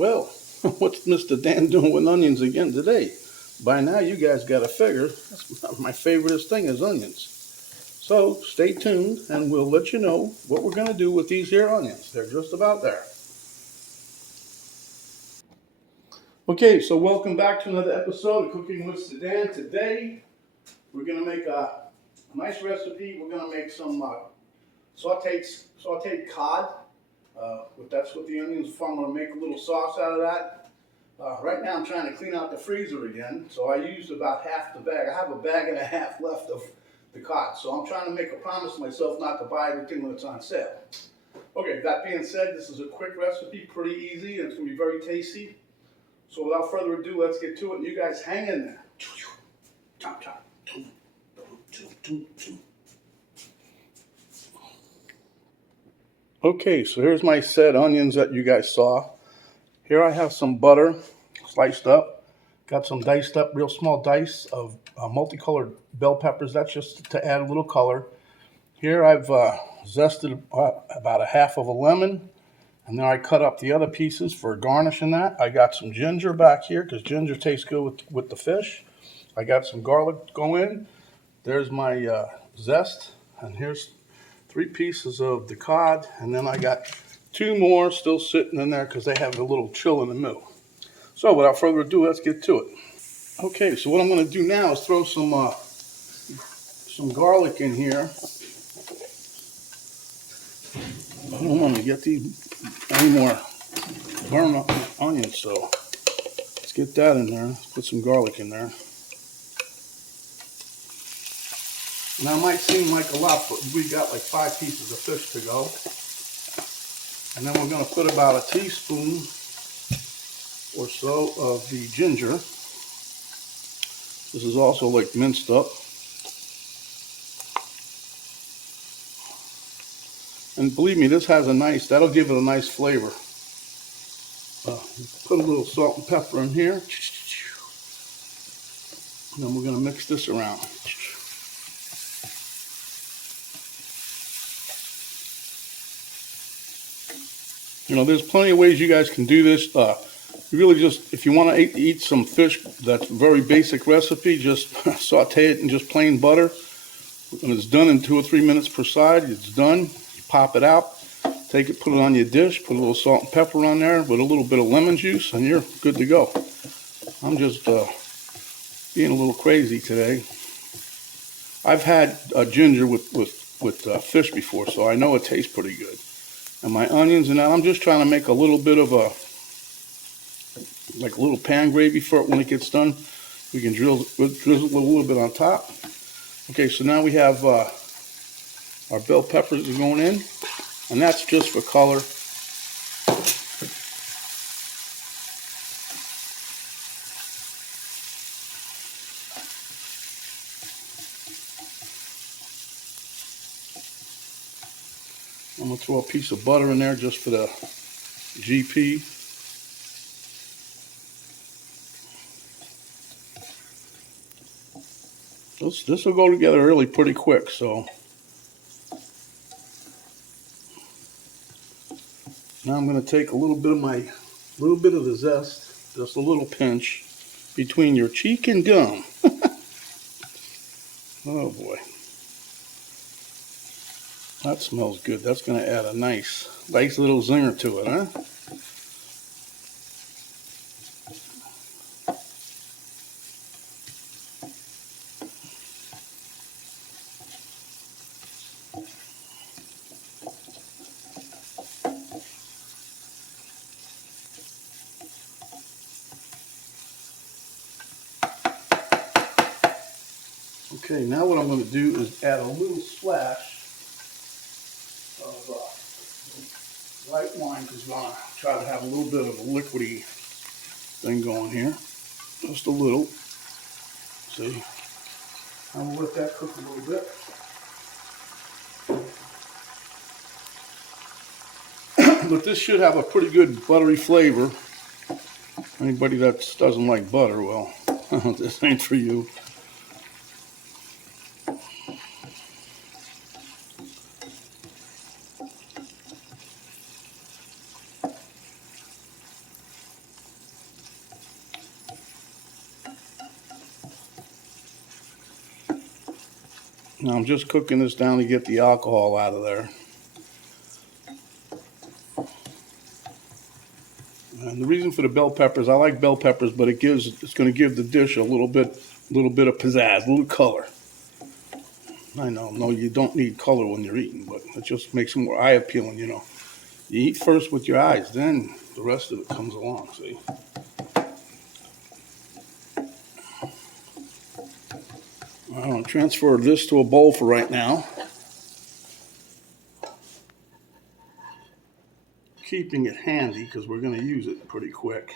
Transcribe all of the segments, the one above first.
Well, what's Mr. Dan doing with onions again today? By now you guys got to figure that's my favoriteest thing is onions. So stay tuned and we'll let you know what we're going to do with these here onions. They're just about there. Okay, so welcome back to another episode of Cooking with Mr. Dan. Today we're going to make a nice recipe. We're going to make some sauteed cod. That's what the onions for. I'm going to make a little sauce out of that. Right now I'm trying to clean out the freezer again, so I used about half the bag. I have a bag and a half left of the cod, so I'm trying to make a promise to myself not to buy everything when it's on sale. Okay, that being said, this is a quick recipe, pretty easy, and it's going to be very tasty. So without further ado, let's get to it. You guys hang in there. Chop, chop. Okay, so here's my said onions that you guys saw. Here I have some butter sliced up. Got some diced up, real small dice of multicolored bell peppers. That's just to add a little color. Here I've zested about a half of a lemon. And then I cut up the other pieces for garnish in that. I got some ginger back here because ginger tastes good with the fish. I got some garlic going. There's my zest. And here's 3 pieces of the cod. And then I got 2 more still sitting in there because they have a little chill in the middle. So without further ado, let's get to it. Okay, so what I'm going to do now is throw some garlic in here. I don't want to get any more burn up onions, so let's get that in there. Let's put some garlic in there. Now it might seem like a lot, but we got like 5 pieces of fish to go. And then we're going to put about a teaspoon or so of the ginger. This is also like minced up. And believe me, this has that'll give it a nice flavor. Put a little salt and pepper in here. And then we're going to mix this around. You know, there's plenty of ways you guys can do this. You really just, if you want to eat some fish, that's a very basic recipe, just saute it in just plain butter. When it's done in 2 or 3 minutes per side, it's done. You pop it out, take it, put it on your dish, put a little salt and pepper on there with a little bit of lemon juice, and you're good to go. I'm just being a little crazy today. I've had ginger with fish before, so I know it tastes pretty good. And my onions and that, I'm just trying to make a little bit of a little pan gravy for it when it gets done. We can drizzle a little bit on top. Okay, so now we have our bell peppers going in, and that's just for color. I'm going to throw a piece of butter in there just for the GP. This will go together really pretty quick, so. Now I'm going to take a little bit of the zest, just a little pinch, between your cheek and gum. Oh boy. That smells good. That's going to add a nice little zinger to it, huh? Okay, now what I'm going to do is add a little splash of white wine because we're going to try to have a little bit of a liquidy thing going here. Just a little. See? I'm going to let that cook a little bit. But this should have a pretty good buttery flavor. Anybody that doesn't like butter, well, this ain't for you. Now I'm just cooking this down to get the alcohol out of there. And the reason for the bell peppers, I like bell peppers, but it's going to give the dish a little bit of pizzazz, a little color. I know, no, you don't need color when you're eating, but it just makes it more eye appealing, you know. You eat first with your eyes, then the rest of it comes along, see. I'm going to transfer this to a bowl for right now. Keeping it handy because we're going to use it pretty quick.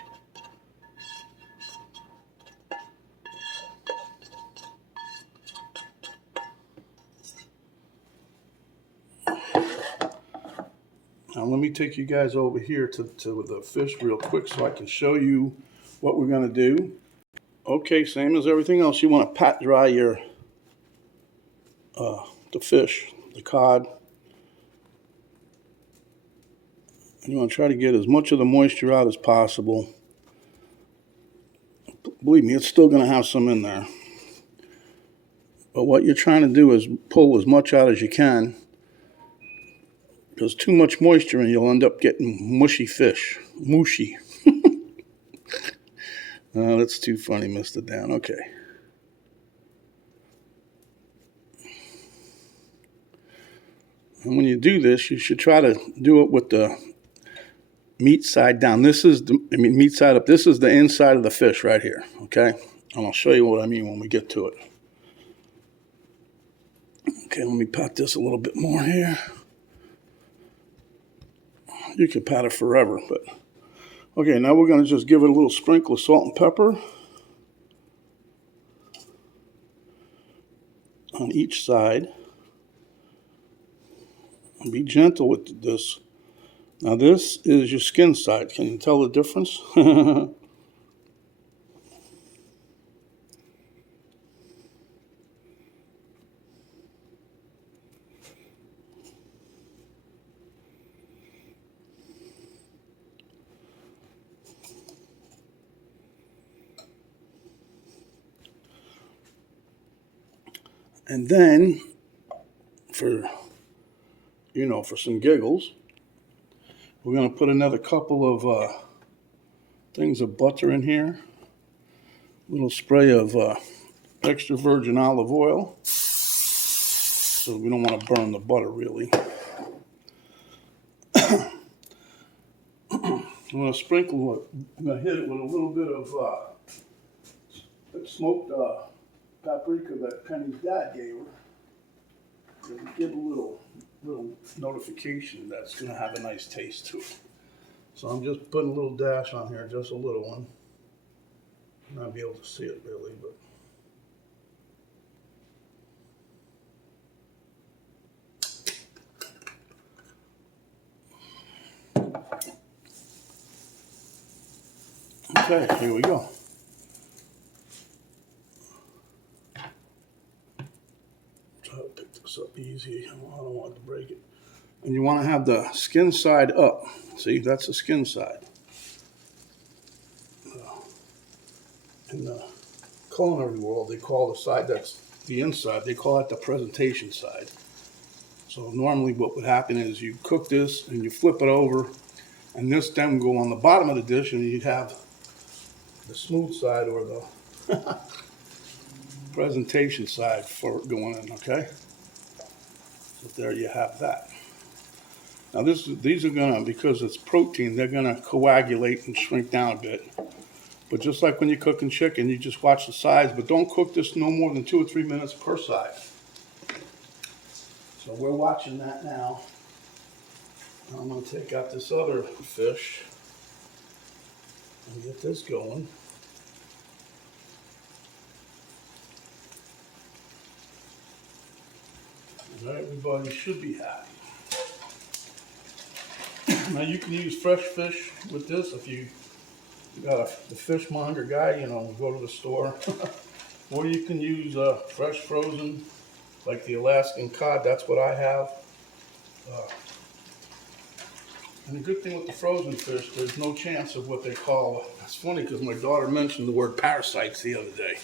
Now let me take you guys over here to the fish real quick so I can show you what we're going to do. Okay, same as everything else, you want to pat dry your the fish, the cod. And you want to try to get as much of the moisture out as possible. Believe me, it's still going to have some in there. But what you're trying to do is pull as much out as you can. Because too much moisture and you'll end up getting mushy fish. Mushy. Oh, that's too funny, Mr. Dan. Okay. And when you do this, you should try to do it with the meat side down. This is meat side up. This is the inside of the fish right here. Okay? And I'll show you what I mean when we get to it. Okay, let me pat this a little bit more here. You can pat it forever, but okay, now we're going to just give it a little sprinkle of salt and pepper on each side. And be gentle with this. Now this is your skin side. Can you tell the difference? And then, for some giggles, we're going to put another couple of things of butter in here. A little spray of extra virgin olive oil. So we don't want to burn the butter, really. I'm going to sprinkle it. I'm going to hit it with a little bit of smoked paprika that Penny's dad gave her. To give a little notification that's going to have a nice taste to it. So I'm just putting a little dash on here, just a little one. I'm not be able to see it really, but. Okay, here we go. Try to pick this up easy. I don't want to break it. And you want to have the skin side up. See, that's the skin side. In the culinary world, they call the side that's the inside, they call it the presentation side. So normally what would happen is you cook this and you flip it over, and this then go on the bottom of the dish, and you'd have the smooth side or the presentation side for it going in, okay? So there you have that. Now these are gonna, because it's protein, they're gonna coagulate and shrink down a bit. But just like when you're cooking chicken, you just watch the sides, but don't cook this no more than 2 or 3 minutes per side. So we're watching that now. I'm gonna take out this other fish and get this going. And everybody should be happy. Now you can use fresh fish with this if you got the fishmonger guy, go to the store. Or you can use fresh frozen, like the Alaskan cod. That's what I have. And the good thing with the frozen fish, there's no chance of what they call, it's funny because my daughter mentioned the word parasites the other day.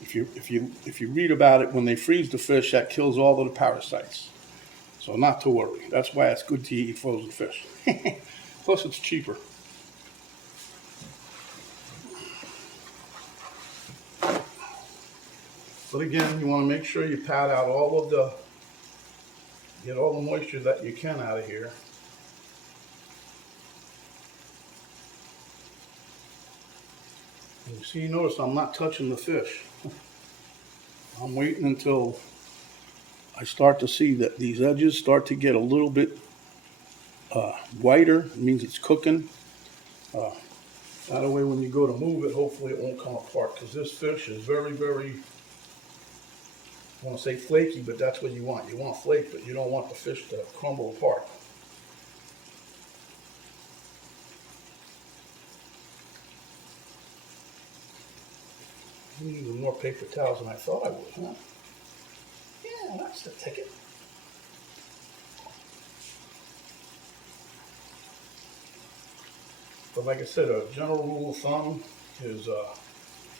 If you read about it, when they freeze the fish, that kills all of the parasites. So not to worry. That's why it's good to eat frozen fish. Plus, it's cheaper. But again, you want to make sure you pat out get all the moisture that you can out of here. And you see, notice I'm not touching the fish. I'm waiting until I start to see that these edges start to get a little bit whiter. It means it's cooking. That way when you go to move it, hopefully it won't come apart, because this fish is very, very, I want to say flaky, but that's what you want. You want flake, but you don't want the fish to crumble apart. I'm using more paper towels than I thought I would, huh? Yeah, that's the ticket. But like I said, a general rule of thumb is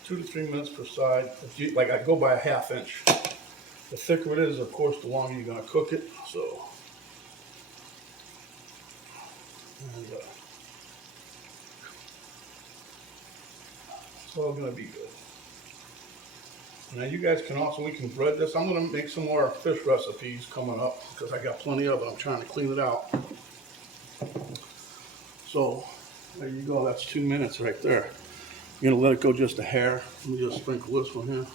2 to 3 minutes per side. Like I go by a ½ inch. The thicker it is, of course, the longer you're going to cook it. So, it's all going to be good. Now you guys can also, we can bread this. I'm going to make some more fish recipes coming up because I got plenty of it. I'm trying to clean it out. So there you go. That's 2 minutes right there. You're going to let it go just a hair. Let me just sprinkle this one here.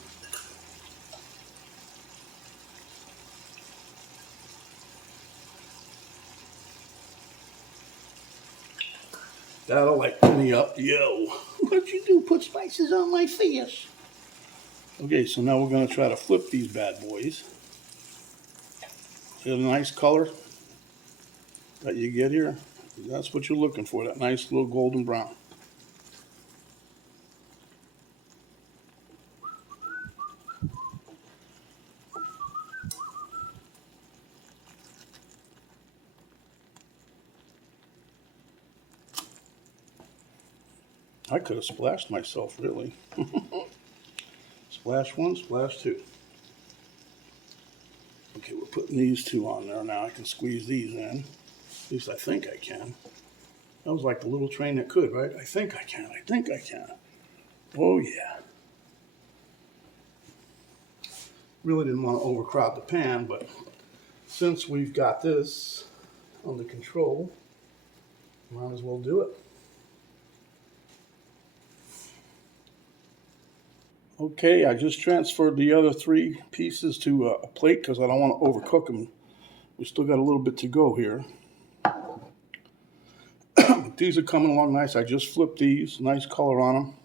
That'll lighten me up. Yo, what'd you do? Put spices on my fish. Okay, so now we're going to try to flip these bad boys. See the nice color that you get here? That's what you're looking for, that nice little golden brown. I could have splashed myself, really. Splash one, splash two. Okay, we're putting these two on there now. I can squeeze these in. At least I think I can. That was like the little train that could, right? I think I can. I think I can. Oh, yeah. Really didn't want to overcrowd the pan, but since we've got this under control, might as well do it. Okay, I just transferred the other 3 pieces to a plate because I don't want to overcook them. We still got a little bit to go here. But these are coming along nice. I just flipped these. Nice color on them.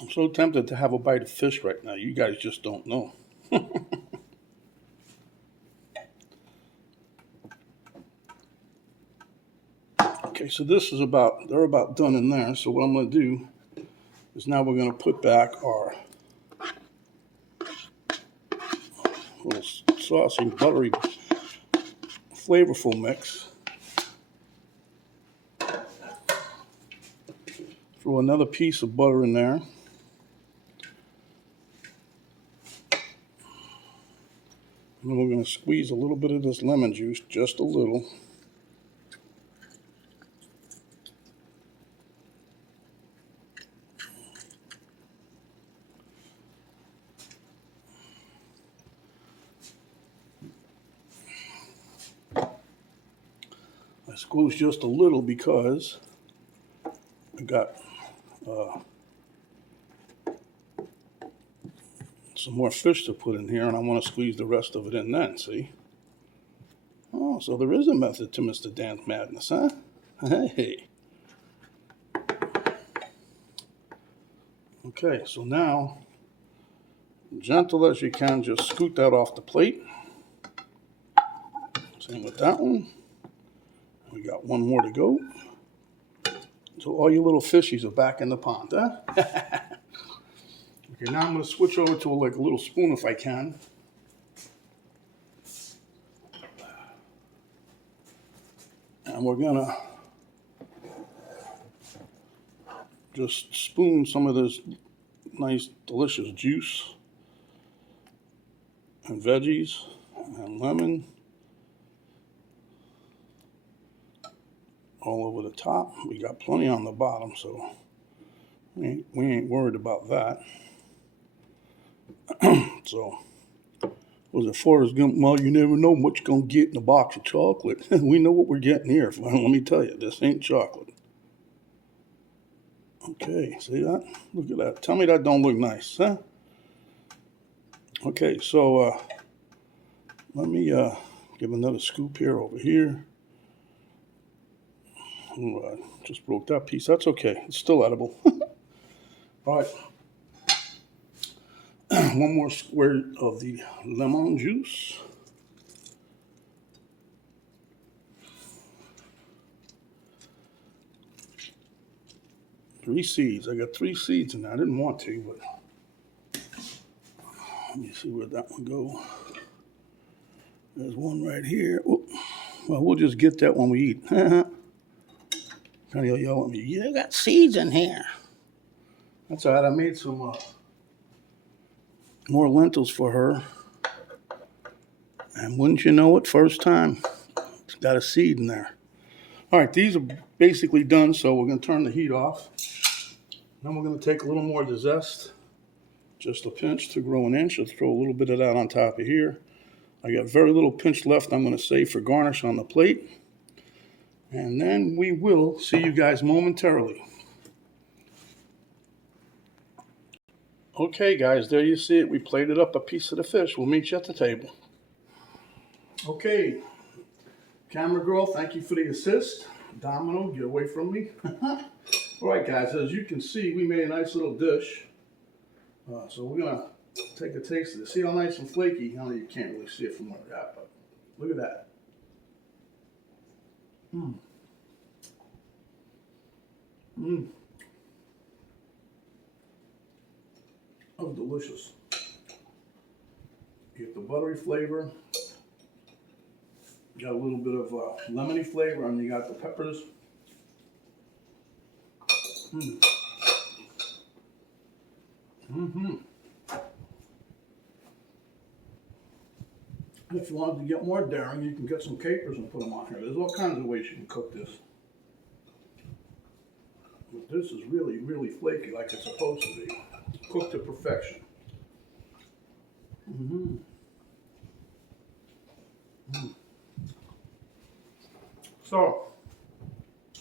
I'm so tempted to have a bite of fish right now. You guys just don't know. Okay, so this is they're about done in there. So what I'm going to do is now we're going to put back our little saucy, buttery, flavorful mix. Throw another piece of butter in there. And then we're going to squeeze a little bit of this lemon juice, just a little. I squeeze just a little because I got some more fish to put in here, and I want to squeeze the rest of it in then, see? Oh, so there is a method to Mr. Dan's madness, huh? Hey. Okay, so now, gentle as you can, just scoot that off the plate. Same with that one. We got one more to go. So all you little fishies are back in the pond, huh? Okay, now I'm going to switch over to like a little spoon if I can. And we're gonna just spoon some of this nice, delicious juice and veggies and lemon all over the top. We got plenty on the bottom, so we ain't worried about that. So, was it Forrest Gump? Well, you never know what you're going to get in a box of chocolate. We know what we're getting here. Let me tell you, this ain't chocolate. Okay, see that? Look at that. Tell me that don't look nice, huh? Okay, so let me give another scoop here over here. Ooh, I just broke that piece. That's okay. It's still edible. All right. One more square of the lemon juice. Three seeds. I got 3 seeds in there. I didn't want to, but let me see where that one go. There's one right here. Oop. Well, we'll just get that when we eat. Kind of yell at me. You got seeds in here. That's all right. I made some more lentils for her. And wouldn't you know it, first time, it's got a seed in there. All right, these are basically done, so we're going to turn the heat off. Then we're going to take a little more of the zest, just a pinch to grow an inch. Let's throw a little bit of that on top of here. I got very little pinch left I'm going to save for garnish on the plate. And then we will see you guys momentarily. Okay, guys, there you see it. We plated up a piece of the fish. We'll meet you at the table. Okay, camera girl, thank you for the assist. Domino, get away from me. All right, guys, as you can see, we made a nice little dish. So we're going to take a taste of it. See how nice and flaky? I know you can't really see it from where we're at, but look at that. Mmm. Mmm. That was delicious. You get the buttery flavor. You got a little bit of lemony flavor, and you got the peppers. Mm. Mm-hmm. If you wanted to get more daring, you can get some capers and put them on here. There's all kinds of ways you can cook this. But this is really, really flaky like it's supposed to be. Cooked to perfection. Mm-hmm. Mm. So,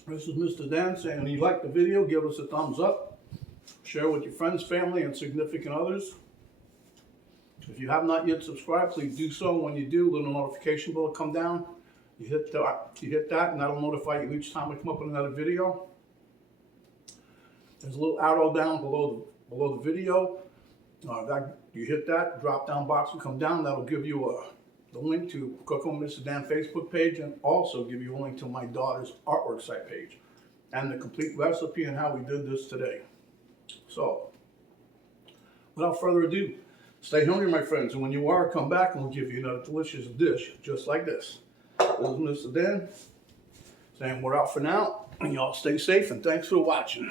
this is Mr. Dan saying, if you liked the video, give us a thumbs up. Share with your friends, family, and significant others. If you have not yet subscribed, please do so. When you do, a little notification bell will come down. You hit that, and that'll notify you each time we come up with another video. There's a little arrow down below the video. You hit that, drop down box will come down. That'll give you the link to Cook Home Mr. Dan Facebook page, and also give you a link to my daughter's artwork site page and the complete recipe and how we did this today. So, without further ado, stay hungry, my friends, and when you are, come back and we'll give you another delicious dish just like this. This is Mr. Dan saying we're out for now, and y'all stay safe, and thanks for watching.